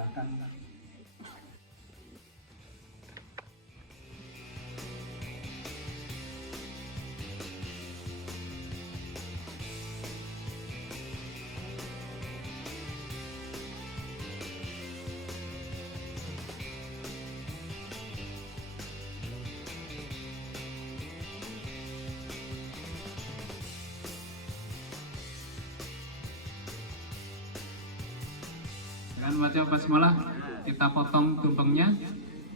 Silahkan. Dengan baca basmalah, kita potong tumpengnya.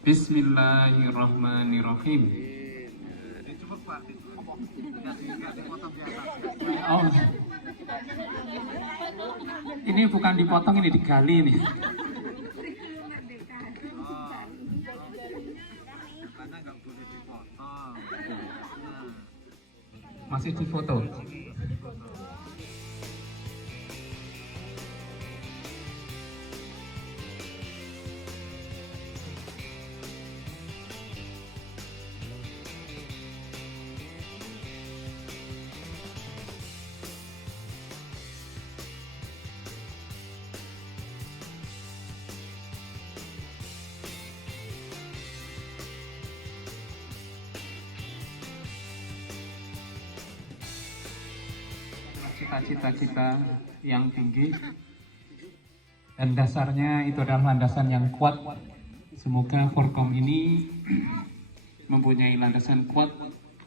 Bismillahirrahmanirrahim. Oh, ini bukan dipotong, ini digali nih. Masih difoto. Cita-cita yang tinggi dan dasarnya itu adalah landasan yang kuat. Semoga Forkom ini mempunyai landasan kuat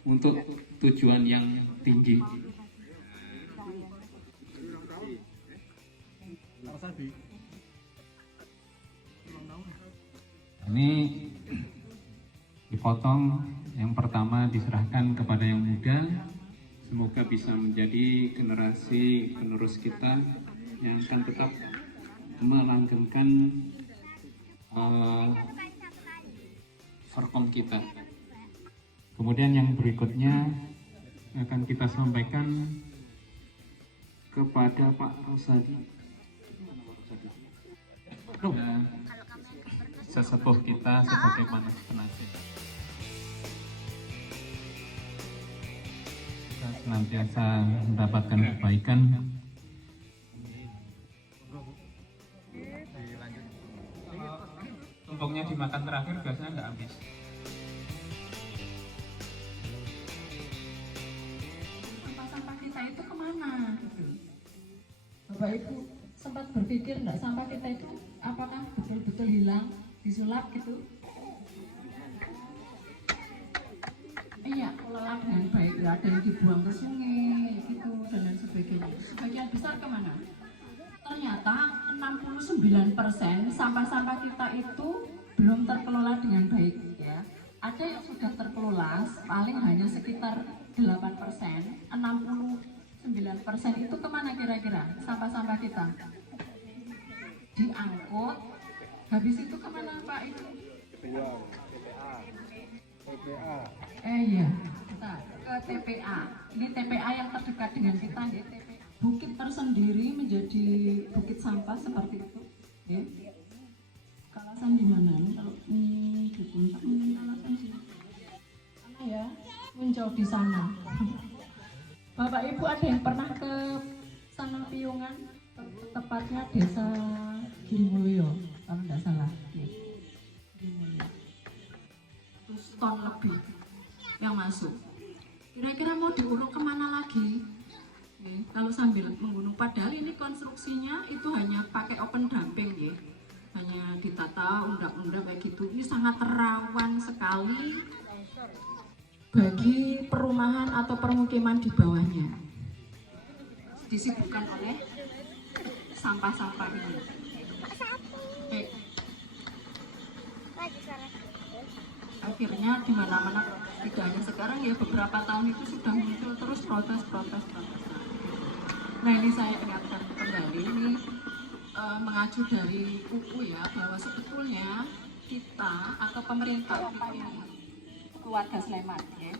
untuk tujuan yang tinggi. Ini dipotong, yang pertama diserahkan kepada yang muda. Semoga bisa menjadi generasi penerus kita yang akan tetap melanggengkan Forkom kita. Kemudian yang berikutnya akan kita sampaikan kepada Pak Rosadi, sesepuh kita sebagai penasihat. Senantiasa mendapatkan kebaikan. Tumpengnya dimakan terakhir biasanya nggak habis. Sampah-sampah kita itu kemana? Bapak Ibu sempat berpikir nggak sampah kita itu apakah betul-betul hilang, disulap gitu? Iya, kelola dengan baik, nggak ada yang dibuang ke sungai gitu dan lain sebagainya. Sebagian besar kemana? Ternyata 69% sampah-sampah kita itu belum terkelola dengan baik ya. Ada yang sudah terkelola, paling hanya sekitar 8%, 69% itu kemana kira-kira sampah-sampah kita? Diangkut, habis itu kemana Pak itu? Iya, kita ke TPA. Ini TPA yang terdekat dengan kita, ya. Bukit tersendiri menjadi bukit sampah seperti itu. Ya. Kalasan di mana? Kalau di puncak mungkin kalasan sih. Sana ya, menjauh di sana. Bapak Ibu ada yang pernah ke sana Piungan? Tepatnya Desa Girimulyo, kalau tidak salah. Ya. Ton lebih yang masuk. Kira-kira mau diuruk kemana lagi? Kalau sambil menggunung, padahal ini konstruksinya itu hanya pakai open dumping ya, hanya ditata undang-undang kayak gitu. Ini sangat rawan sekali bagi perumahan atau permukiman di bawahnya, disibukkan oleh sampah-sampah ini. Akhirnya di mana-mana, tidak hanya sekarang ya, beberapa tahun itu sudah muncul terus protes. Nah ini saya ingatkan kembali, ini mengacu dari buku ya, bahwa sebetulnya kita atau pemerintah keluarga Sleman ya,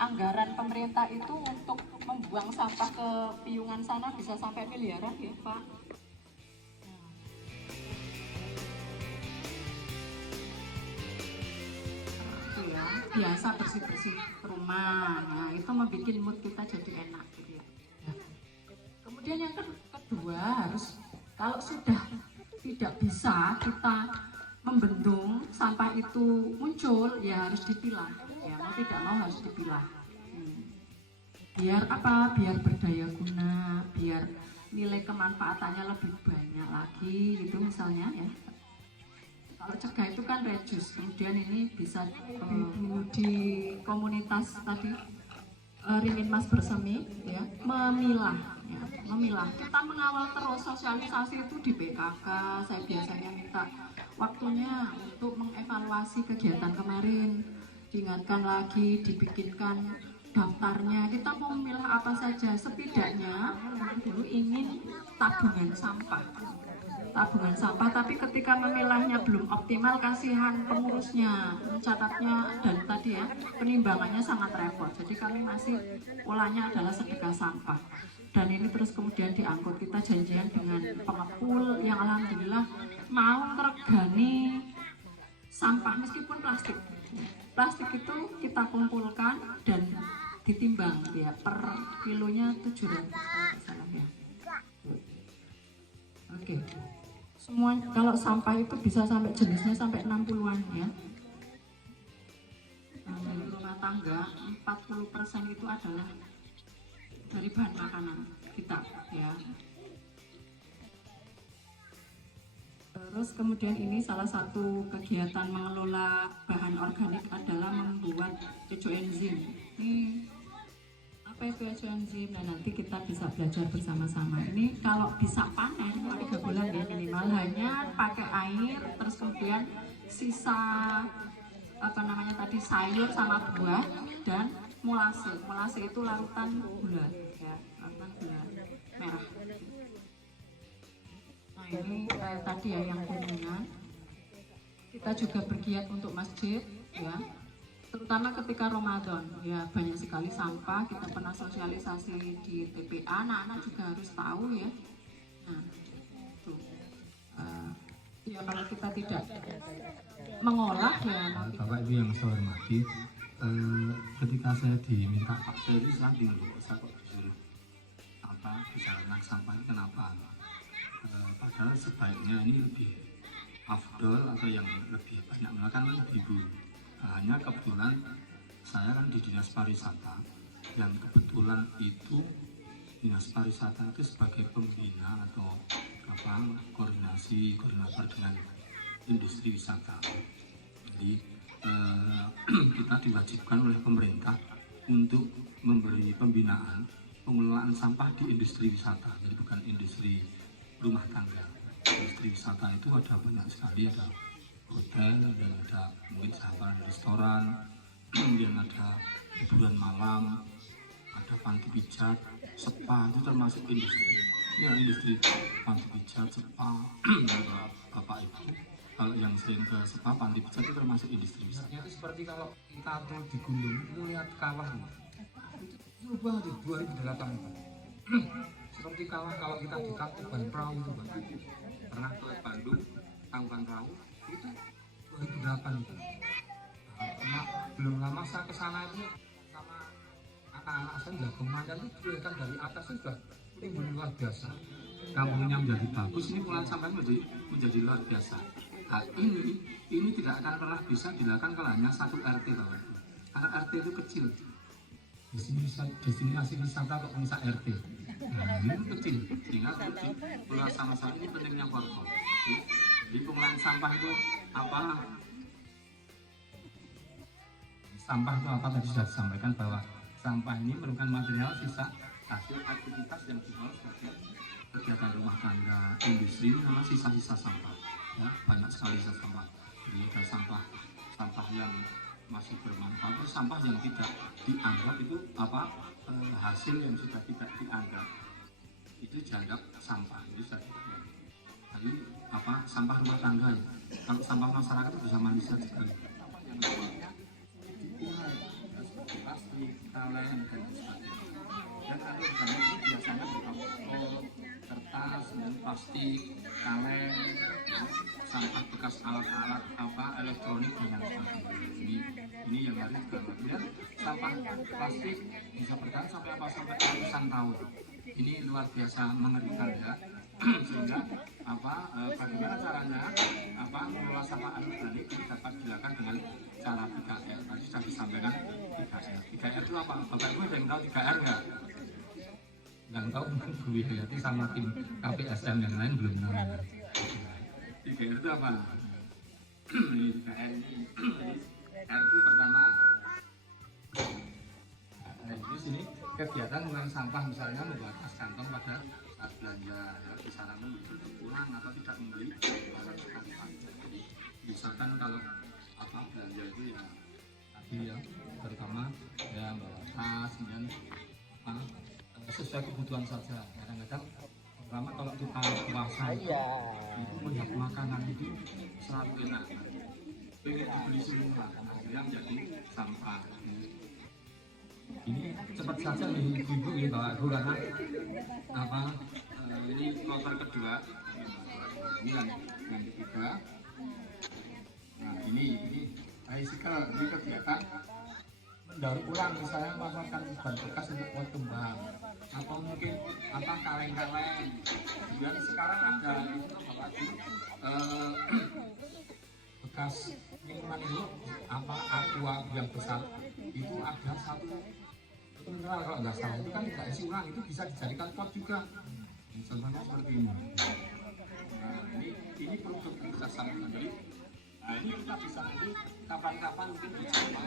anggaran pemerintah itu untuk membuang sampah ke Piungan sana bisa sampai miliaran ya Pak. Ya, biasa bersih-bersih rumah, nah itu membuat mood kita jadi enak gitu ya. Kemudian yang kedua, harus kalau sudah tidak bisa kita membendung sampah itu muncul, ya harus dipilah, ya mau tidak mau harus dipilah. Biar apa? Biar berdaya guna, biar nilai kemanfaatannya lebih banyak lagi gitu misalnya ya. Kalau cegah itu kan reduce, kemudian ini bisa di komunitas tadi Rimin Mas Bersemi ya, memilah ya, memilah. Kita mengawal terus sosialisasi itu di PKK. Saya biasanya minta waktunya untuk mengevaluasi kegiatan kemarin, diingatkan lagi, dibikinkan daftarnya. Kita mau memilah apa saja, setidaknya memang dulu ingin tabungan sampah, tapi ketika memilahnya belum optimal, kasihan pengurusnya, mencatatnya, dan tadi ya penimbangannya sangat repot. Jadi kami masih polanya adalah sedekah sampah, dan ini terus kemudian diangkut. Kita janjian dengan pengepul yang alhamdulillah mau meregani sampah meskipun plastik itu kita kumpulkan dan ditimbang ya, per kilonya 700 kalau salah ya. Oke. Semua kalau sampah itu bisa sampai jenisnya sampai 60-an ya. Di rumah tangga 40% itu adalah dari bahan makanan kita ya. Terus kemudian ini salah satu kegiatan mengelola bahan organik adalah membuat ecoenzim. Ini apa itu ecoenzim? Nah, nanti kita bisa belajar bersama-sama. Ini kalau bisa panen itu 3 bulan ya minimal, hanya pakai air, terus kemudian sisa apa namanya tadi, sayur sama buah, dan mulase. Mulase itu larutan gula ya, larutan gula merah. Nah, ini tadi ya yang kunjungan. Kita juga bergiat untuk masjid ya, terutama ketika Ramadan ya, banyak sekali sampah. Kita pernah sosialisasi di TPA, anak-anak juga harus tahu ya. Nah itu ya, kalau kita tidak mengolah ya. Bapak Ibu yang saya hormati, ketika saya diminta Pak Ferry, saya bingung, saya kok disuruh apa bicara tentang sampah ini kenapa? Padahal sebaiknya ini lebih afdol atau yang lebih banyak melakukan ibu. Hanya kebetulan saya kan di dinas pariwisata, yang kebetulan itu dinas pariwisata itu sebagai pembina atau apa, koordinator dengan industri wisata. Jadi kita diwajibkan oleh pemerintah untuk memberi pembinaan pengelolaan sampah di industri wisata, jadi bukan industri rumah tangga. Industri wisata itu ada banyak sekali, ada hotel, dan ada mungkin sahabat restoran, kemudian ada hiburan malam, ada panti pijat, spa, itu termasuk industri. Ya, industri panti pijat, spa, Bapak Ibu, kalau yang sering ke spa, panti pijat itu termasuk industri. Misalnya itu seperti kalau kita tuh di gunung, itu lihat kawah, coba di 2008 seperti kawah kalau kita di Tangkuban Perahu itu Bapak, pernah ke Bandung, Tangkuban Perahu itu 2008 itu. Belum lama saya ke sana itu sama anak-anak saya nggak pemandangan itu kelihatan dari atas itu sudah timbul luar biasa. Kampungnya menjadi bagus, ini pengolahan sampah menjadi luar biasa. Nah, ini tidak akan pernah bisa dilakukan kalau hanya satu RT Bapak. Karena RT itu kecil. Destinasi wisata kok bisa RT. Nah, ini kecil, sehingga pengolahan sampah ini pentingnya Forkom. Jadi pengolahan sampah itu apa? Sampah itu apa, tadi sudah disampaikan bahwa sampah ini merupakan material sisa hasil aktivitas yang diolah sebagai kegiatan rumah tangga, industri. Ini adalah sisa-sisa sampah ya, banyak sekali sisa sampah. Jadi ada sampah yang masih bermanfaat, sampah yang tidak dianggap itu apa, hasil yang sudah tidak dianggap itu dianggap sampah. Jadi apa, sampah rumah tangga ya. Kalau sampah masyarakat itu bisa manusia sekali. Sampah yang seperti plastik, kaleng, dan sebagainya. Dan kalau ini biasanya berupa kertas, dan plastik, kaleng, sampah bekas alat-alat apa elektronik dan yang sebagainya. Ini yang harus kemudian sampah plastik bisa bertahan sampai ratusan tahun. Ini luar biasa mengerikan ya. sehingga bagaimana caranya mengelola sampah anorganik ini dapat dilakukan dengan cara 3R. Tadi sudah disampaikan 3R. 3R itu apa? Bapak Ibu ada yang tahu 3R nggak? Yang tahu mungkin Bu Widiati sama tim KPSM yang lain belum tahu. 3R itu apa? Ini 3R ini. R itu pertama, di sini kegiatan mengurangi sampah, misalnya membuat tas kantong pada saat belanja, ya, disarankan pulang atau tidak membeli barang bekas. Misalkan kalau belanja itu ya tadi ya, terutama ya bawa tas, kemudian sesuai kebutuhan saja. Kadang-kadang terutama kalau kita puasa itu melihat makanan itu selalu enak, pengen dibeli semua, akhirnya menjadi sampah. Ini cepat saja nih ibu ya Bapak Ibu, karena ini kloter kedua, ini yang ketiga. Nah ini bicycle, ini kegiatan mendaur ulang, misalnya memanfaatkan bahan bekas untuk pot kembang atau mungkin kaleng-kaleng. Kemudian sekarang ada itu Bapak Ibu, bekas minuman itu aqua yang besar itu ada satu mineral kalau nggak salah, itu kan tidak isi ulang, itu bisa dijadikan pot juga. Contohnya seperti ini. Nah, ini produk kita sangat menarik. Nah, ini kita bisa nanti kapan-kapan mungkin dicoba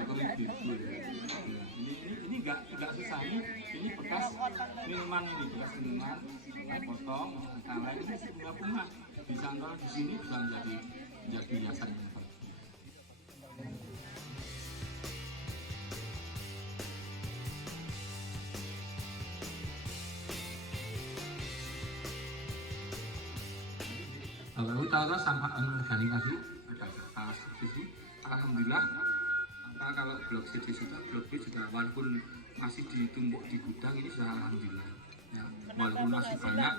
ini nggak susah, ini bekas minuman, bekas minuman kita potong, kita lain ini bunga-bunga bisa antara di sini bisa menjadi hiasan. Kalau tahu sampah anorganik tadi ada kertas itu, alhamdulillah kalau blok C sudah, blok B sudah, walaupun masih ditumpuk di gudang ini sudah alhamdulillah ya, walaupun masih banyak.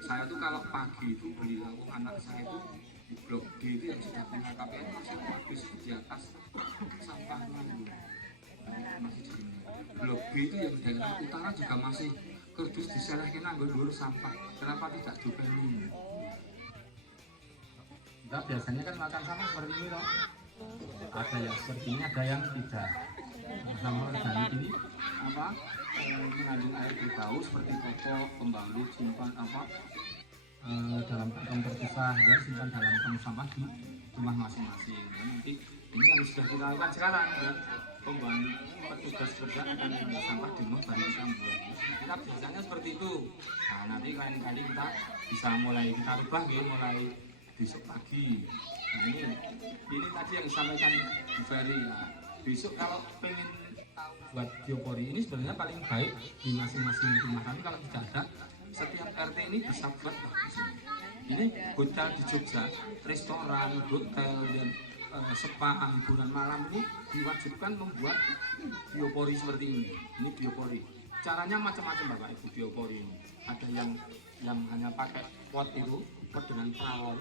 Saya tuh kalau pagi itu beli lauk anak saya itu di blok D itu yang sudah punya KPN masih habis di atas sampahnya itu masih di sini. Blok B itu yang daerah utara juga masih kerdus diserahkan anggur sampah. Kenapa tidak dipeni? Kita biasanya kan makan sampah seperti ini loh. Ada yang seperti ini, ada yang tidak. Sampah organik ini mengandung air berbau seperti popok, pembalut, simpan dalam kantong terpisah dan simpan dalam tong sampah di rumah masing-masing. Nanti ini yang sudah kita lakukan sekarang ya. Pembantu petugas kerja akan membuang sampah di rumah baru kita membuang. Kita biasanya seperti itu. Nah nanti lain-kali kita bisa mulai kita rubah ya, mulai besok pagi. Nah ini tadi yang disampaikan Bu Ferry ya. Besok kalau pengen tahu buat biopori ini sebenarnya paling baik di masing-masing rumah. Tapi kalau tidak ada, setiap RT ini bisa buat di sini. Ini hotel di Jogja, restoran, hotel dan spa, hiburan malam ini diwajibkan membuat biopori seperti ini. Ini biopori. Caranya macam-macam Bapak Ibu biopori ini. Ada yang hanya pakai pot itu, pot dengan perawan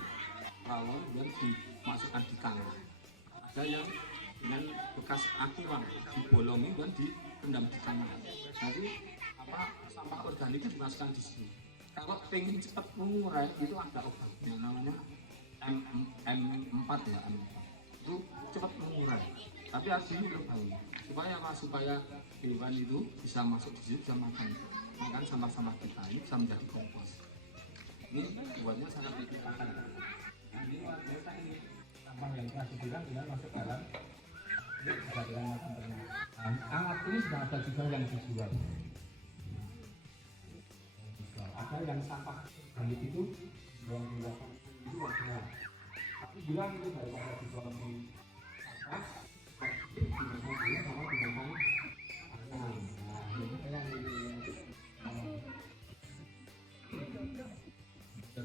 dan dimasukkan di tangan. Ada yang dengan bekas aqua dibolongi dan direndam di tangan. Jadi sampah organik itu dimasukkan di sini. Kalau pengen cepat mengurai itu ada obat yang namanya M4 ya, M4 itu cepat mengurai. Tapi harus diminum supaya apa? Supaya hewan itu bisa masuk di situ, bisa makan sampah-sampah kita ini bisa menjadi kompos. Ini buatnya sangat dipikirkan. Nah, ini luar biasa ini sampah yang telah dibilang dengan masuk dalam ini bisa makan ternak. Alat ini sudah ada juga yang dijual. Ada yang sampah organik itu jual di lokal itu wajar. Tapi bilang itu daripada dijual di sampah, dimakan dulu sama dimakan makanan. Nah ini kayak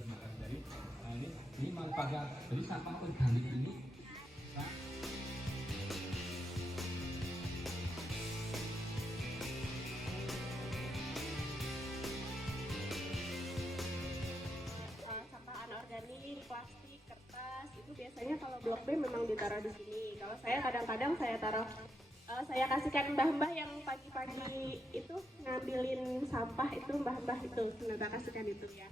makan dari ini manfaatnya dari sampah organik ini. Organik, plastik, kertas itu biasanya kalau blok B memang ditaruh di sini. Kalau saya kadang-kadang saya taruh, saya kasihkan mbah-mbah yang pagi-pagi itu ngambilin sampah itu mbah-mbah itu, kita kasihkan itu ya.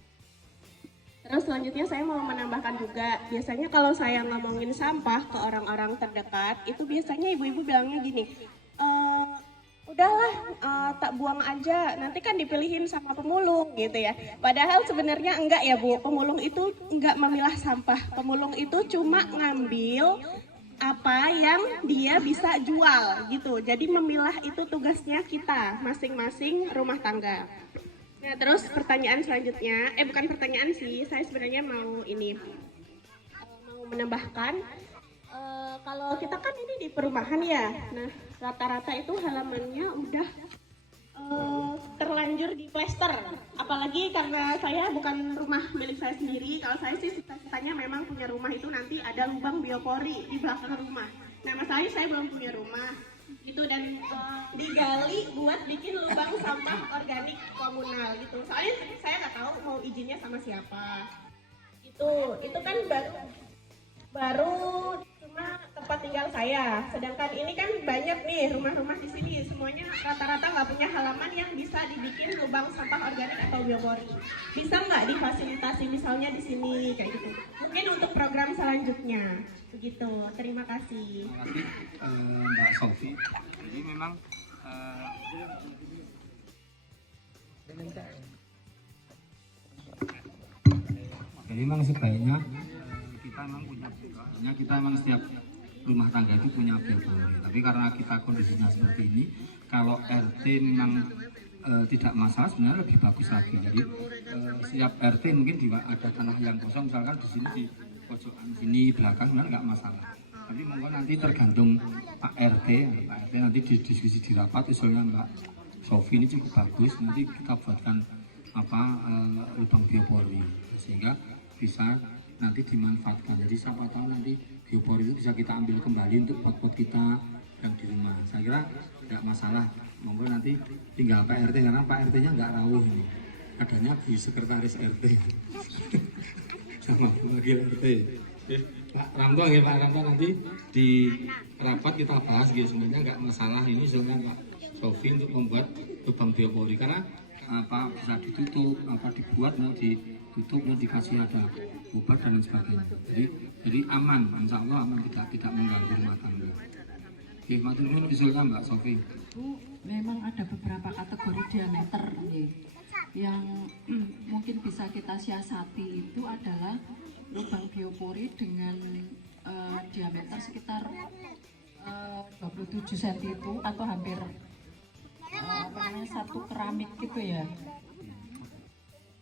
Terus selanjutnya saya mau menambahkan juga, biasanya kalau saya ngomongin sampah ke orang-orang terdekat, itu biasanya ibu-ibu bilangnya gini, udahlah tak buang aja, nanti kan dipilihin sama pemulung gitu ya. Padahal sebenarnya enggak ya Bu, pemulung itu enggak memilah sampah. Pemulung itu cuma ngambil apa yang dia bisa jual gitu. Jadi memilah itu tugasnya kita, masing-masing rumah tangga. Nah terus pertanyaan selanjutnya, bukan pertanyaan sih, saya sebenarnya mau mau menambahkan. Kalau kita kan ini di perumahan ya, nah rata-rata itu halamannya udah terlanjur di plester. Apalagi karena saya bukan rumah milik saya sendiri, kalau saya sih cita-citanya memang punya rumah itu nanti ada lubang biopori di belakang rumah. Nah masalahnya saya belum punya rumah gitu dan digali buat bikin lubang sampah organik komunal gitu. Soalnya saya nggak tahu mau izinnya sama siapa. Itu kan baru cuma tempat tinggal saya. Sedangkan ini kan banyak nih rumah-rumah di sini, semuanya rata-rata nggak punya halaman yang bisa dibikin lubang sampah organik atau biopori. Bisa nggak difasilitasi misalnya di sini kayak gitu? Mungkin untuk program selanjutnya. Begitu. Terima kasih. Terima kasih Mbak Sofi. Jadi memang jadi memang sebaiknya kita memang punya, kita memang setiap rumah tangga itu punya biopori. Tapi karena kita kondisinya seperti ini, kalau RT memang tidak masalah, sebenarnya lebih bagus lagi. Jadi setiap RT mungkin juga ada tanah yang kosong, misalkan di sini di pojokan sini belakang, sebenarnya nggak masalah. Tapi mungkin nanti tergantung Pak RT nanti di diskusi di rapat, usulnya Mbak Sofi ini cukup bagus. Nanti kita buatkan lubang biopori sehingga bisa nanti dimanfaatkan. Jadi siapa tahu nanti biopori itu bisa kita ambil kembali untuk pot-pot kita yang di rumah. Saya kira tidak masalah. Monggo nanti tinggal Pak RT, karena Pak RT-nya nggak rawuh ini. Adanya di sekretaris RT sama wakil RT. Pak Ramto, ya Pak Ramto, nanti di rapat kita bahas gitu. Sebenarnya nggak masalah ini, sebenarnya Pak Sofi untuk membuat lubang biopori karena bisa ditutup, dibuat mau ditutup, mau dikasih ada obat dan lain sebagainya. Jadi aman, insya Allah aman, tidak mengganggu rumah tangga. Oke, matur nuwun usulnya Mbak Sofi. Memang ada beberapa kategori diameter yang mungkin bisa kita siasati. Itu adalah lubang biopori dengan diameter sekitar 27 cm itu atau hampir satu keramik gitu ya,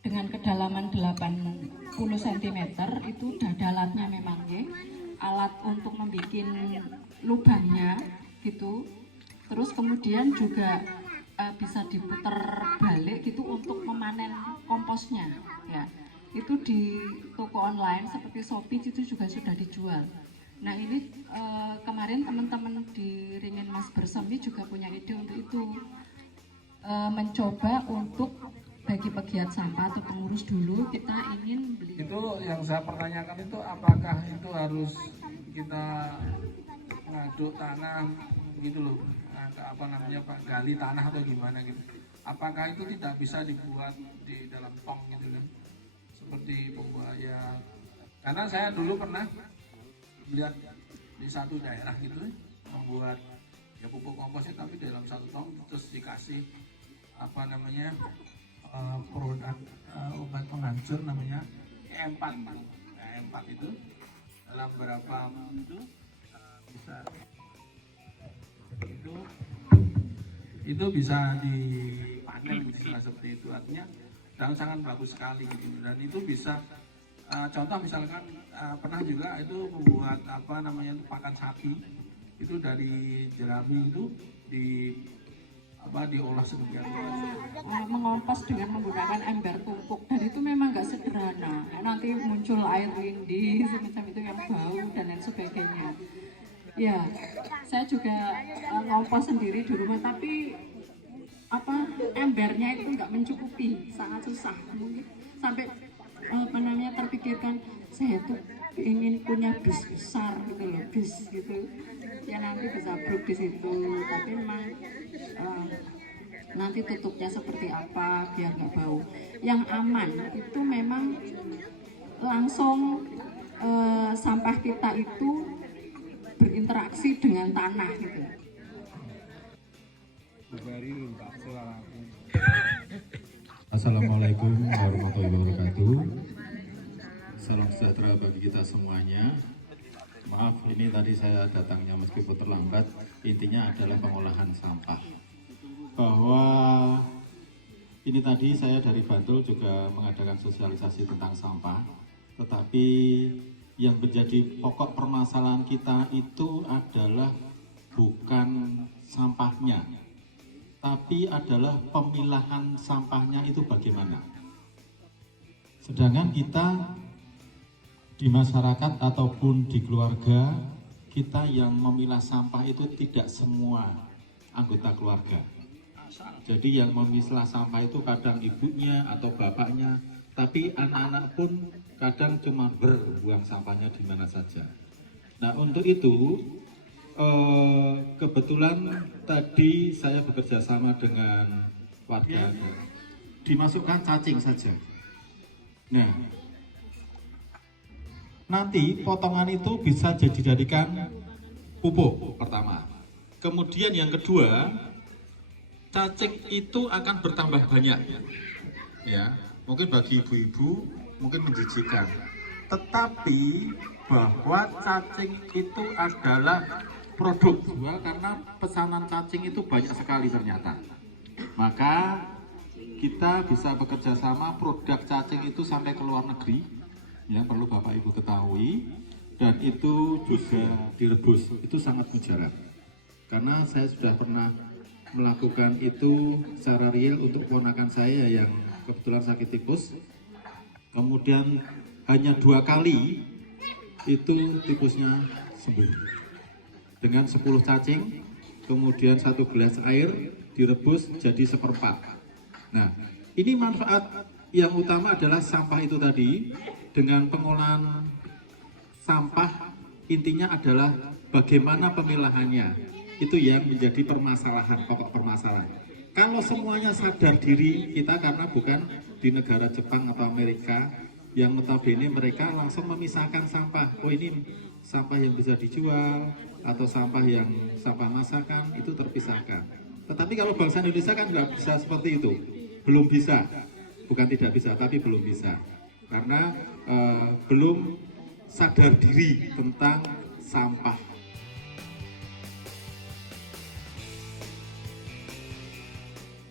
dengan kedalaman 80 cm. Itu udah ada alatnya memang ya, alat untuk membuat lubangnya gitu. Terus kemudian juga bisa diputar balik gitu untuk memanen komposnya ya. Itu di toko online seperti Shopee itu juga sudah dijual. Nah ini kemarin teman-teman di Ringin Mas Bersemi juga punya ide untuk itu, mencoba untuk bagi pegiat sampah atau pengurus dulu kita ingin beli. Itu yang saya pertanyakan itu apakah itu harus kita ngaduk tanah gitu loh, Pak, gali tanah atau gimana gitu? Apakah itu tidak bisa dibuat di dalam tong gitu kan? Seperti pembuaya. Karena saya dulu pernah lihat di satu daerah gitu membuat ya pupuk komposnya tapi dalam satu tong, terus dikasih produk obat penghancur namanya E4. Nah, E4 itu dalam berapa itu bisa itu bisa dipanen istilah seperti itu, artinya sangat bagus sekali gitu. Dan itu bisa contoh misalkan pernah juga itu membuat pakan sapi itu dari jerami itu diolah sedemikian rupa, mengompos dengan menggunakan ember tumpuk, dan itu memang nggak sederhana. Nanti muncul air lindi semacam itu yang bau dan lain sebagainya. Ya, saya juga ngompos sendiri di rumah, tapi embernya itu nggak mencukupi, sangat susah. Mungkin sampai terpikirkan saya tuh ingin punya bis besar gitu loh, bis gitu ya, nanti bisa bruk di situ. Tapi memang nanti tutupnya seperti apa biar nggak bau. Yang aman itu memang langsung sampah kita itu berinteraksi dengan tanah gitu. Assalamualaikum warahmatullahi wabarakatuh. Salam sejahtera bagi kita semuanya. Maaf, ini tadi saya datangnya meskipun terlambat. Intinya adalah pengolahan sampah. Bahwa ini tadi saya dari Bantul juga mengadakan sosialisasi tentang sampah. Tetapi yang menjadi pokok permasalahan kita itu adalah bukan sampahnya, tapi adalah pemilahan sampahnya itu bagaimana. Sedangkan kita di masyarakat ataupun di keluarga kita yang memilah sampah itu tidak semua anggota keluarga. Jadi yang memilah sampah itu kadang ibunya atau bapaknya, tapi anak-anak pun kadang cuma berbuang sampahnya di mana saja. Nah, untuk itu kebetulan tadi saya bekerja sama dengan warga, dimasukkan cacing saja. Nah, nanti potongan itu bisa dijadikan pupuk pertama. Kemudian yang kedua, cacing itu akan bertambah banyak. Ya, mungkin bagi ibu-ibu mungkin menjijikan. Tetapi bahwa cacing itu adalah produk jual karena pesanan cacing itu banyak sekali ternyata. Maka kita bisa bekerja sama produk cacing itu sampai ke luar negeri, yang perlu Bapak Ibu ketahui, dan itu juga direbus. Itu sangat mujarab. Karena saya sudah pernah melakukan itu secara real untuk ponakan saya yang kebetulan sakit tipes. Kemudian hanya 2 kali itu tipesnya sembuh. Dengan 10 cacing, kemudian 1 gelas air direbus jadi 1/4. Nah, ini manfaat yang utama adalah sampah itu tadi. Dengan pengolahan sampah, intinya adalah bagaimana pemilahannya. Itu yang menjadi permasalahan, pokok permasalahan. Kalau semuanya sadar diri kita, karena bukan di negara Jepang atau Amerika yang notabene mereka langsung memisahkan sampah. Oh, ini sampah yang bisa dijual atau sampah yang sampah masakan itu terpisahkan. Tetapi kalau bangsa Indonesia kan nggak bisa seperti itu, belum bisa, bukan tidak bisa, tapi belum bisa, karena belum sadar diri tentang sampah.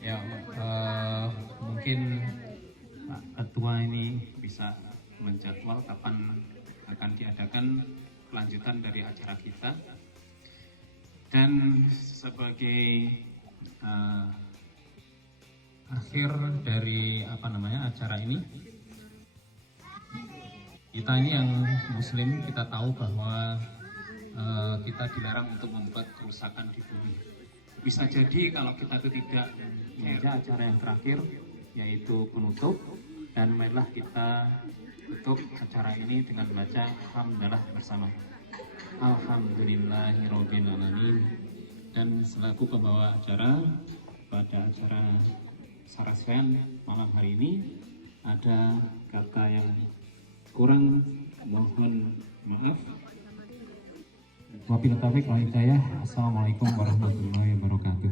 Ya, mungkin Pak Ketua ini bisa menjadwal kapan akan diadakan kelanjutan dari acara kita. Dan sebagai akhir dari acara ini, kita ini yang Muslim, kita tahu bahwa kita dilarang untuk membuat kerusakan di bumi. Bisa jadi kalau kita itu tidak meja acara yang terakhir, yaitu penutup, dan marilah kita tutup acara ini dengan baca hamdalah bersama. Alhamdulillahirabbil alamin. Dan selaku pembawa acara pada acara Sarasvean malam hari ini, ada kata yang kurang, mohon maaf. Wabillahi taufiq wal hidayah. Assalamualaikum warahmatullahi wabarakatuh.